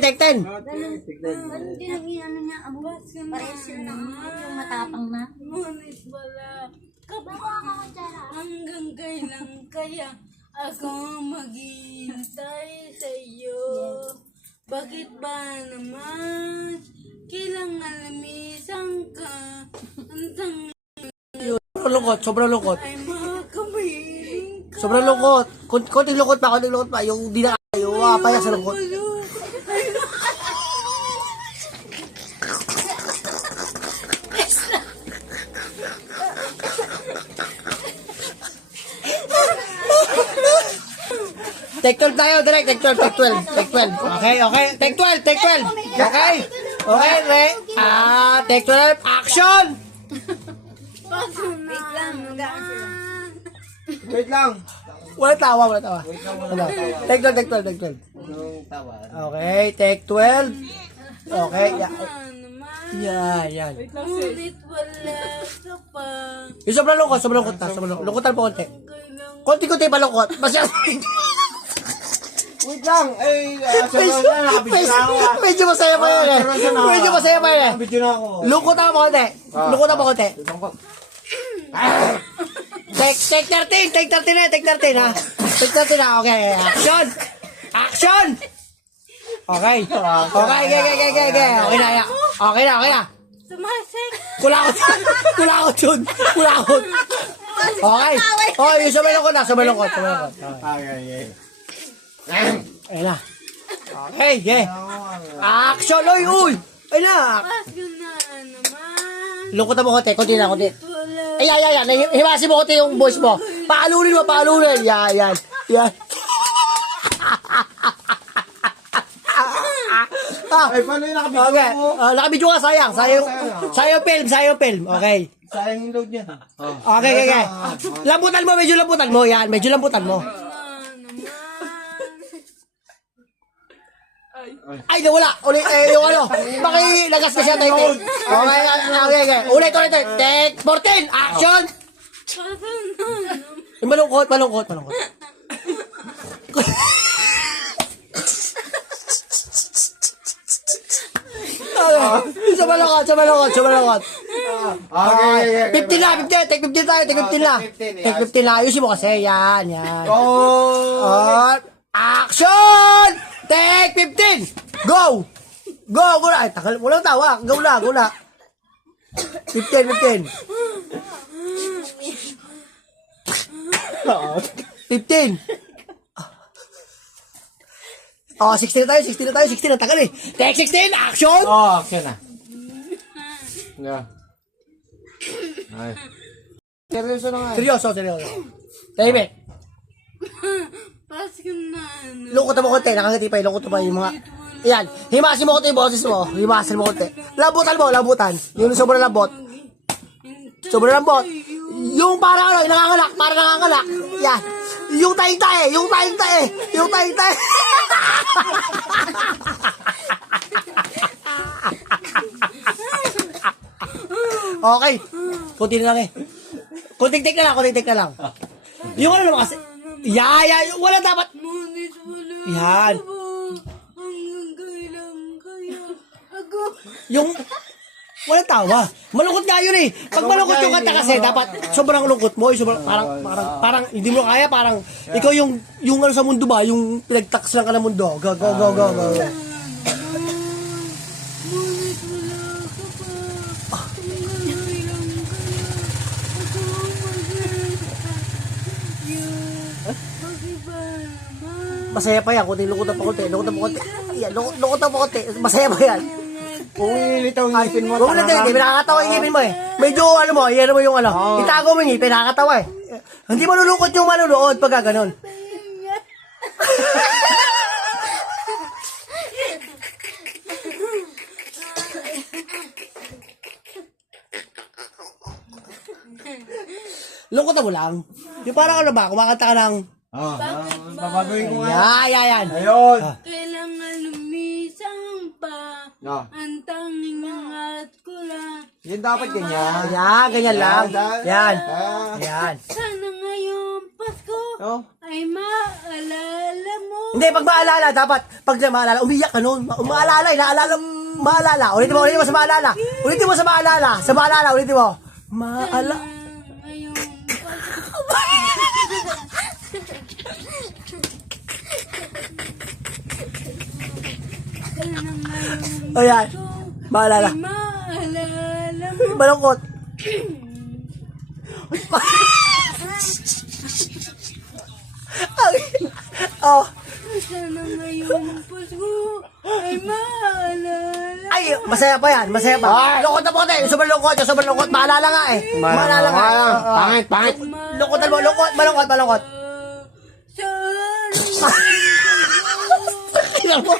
Take 10. Ganun din ang inano niya. Amo, parehas sila naman. Yung matapang na. Ngunit wala ka ba Bawa ka ko dyan. hanggang kailan kaya ako maghihintay sa iyo? Bakit ba naman kailangan lamisan ka? Ang Sobrang lungkot, sobrang lungkot. ay makamiling ka. Sobrang lungkot. Konting lungkot pa. Yung di na kayo, paya sa lungkot. Take 12 tayo, direct. Take 12. Okay. Take 12. Okay, Re. Take 12. Action! Wait lang. Wala tawa. Take 12. Anong tawa? Okay, take 12. Okay, yan. Ngunit wala ka pa. Yung sobrang lungkot na. Lungkotan po konti. Konti pa lungkot. Wait lang. Nakabidyo na ako. Medyo masaya pa yan eh. Nakabidyo na ako. Lungkotan pa konti. Take 13 na. Take 13 ha. Okay. Action! Okay. Okay na. Sumasik. Kulakot yun. Okay. Yung sabay lungkot. Okay. Ayun na. Okay, Action, uy. Ayun na. Pasko na naman. Lungkotan mo konti. Konti. Wala. Yan. Himasin mo konti yung voice mo. Paalunin. Yan. Ay, paano yung nakabidyo Okay. mo? Nakabidyo ka, sayang. Sayang film. Okay. Sayang yung load niya. Okay. Lambutan mo. Yan, medyo lambutan mo. Ay, nawala. Ulit, yung ano. Lagas na siya, take. Okay. Ulit. Take 14. Action! Malungkot. Sumalungkot. Okay. 15 na. Take 15 tayo. Take 15 na. Take 15 na. Ayusin mo kasi. Yan. Action! Take 15! Go na! Ay, takal. Walang tawa. Go na. 15. 15. 16 na tayo. 16 na tagal eh. Take 16! Action! Action na. Ay. Seryoso na nga. Seryoso. Tahimik. Pasko na naman. Lungkot mo konti. Nakangiti pa. Lungkot pa yung mga... Yan. Himasin mo konti yung boses mo. Lambutan. Yung sobrang lambot. Yung parang nangangalak. Yan. Yung taing-tae. Okay. Kunti na lang eh. Kunting take na lang. Yung ano naman kasi. Wala dapat. Ngunit wala Yan. ka ba hanggang kailan kaya ako Yung walang tawa. Malungkot nga yun eh. Pag malungkot yung kanta kasi, dapat sobrang lungkot mo. Parang hindi mo kaya, parang ikaw yung ano sa mundo ba, yung pinagtaks lang ka ng mundo. Go. Ngunit wala ka ba hanggang kailan kaya ako Bakit ba naman Masaya pa yan. Kunting lungkot pa konti. Yan, lungkot pa konti. Masaya pa yan. Kung ilitaw ang ngipin mo, Huwag na tayo, nakakatawa yung ngipin mo eh. Medyo mo yung ano. Itago mo yung ngipin, nakakatawa eh. Hindi malulungkot yung manunood pagka ganon. Lungkot na mo lang. Yung parang ano ba, kumakanta ka ng... Babagawin ko nga. Yan. Ayun. Kailangan lumisang pa ang tanging at ko lang. Yan dapat ganyan. Yan, ganyan lang. Yan. Ah. Yan. Sana ngayong Pasko Oh. ay maalala mo. Hindi, pag maalala, dapat, pag na maalala, umiyak ka nun. Maalala, maalala. Ulitin mo sa maalala. Ulitin mo sa maalala. Sa maalala, ulitin mo. Maala. Ngayong Ayan. Maalala. maalala mo. Malungkot. Oh. Sana ngayong Pasko ay maalala. Ay, masaya pa yan. Masaya pa. Lungkot na po konti. Sobrang lungkot. Sobrang lungkot. Maalala nga eh. Maalala nga. Pangit, pangit. Lungkotan mo. Lungkot. Malungkot. Sana Tingnan mo.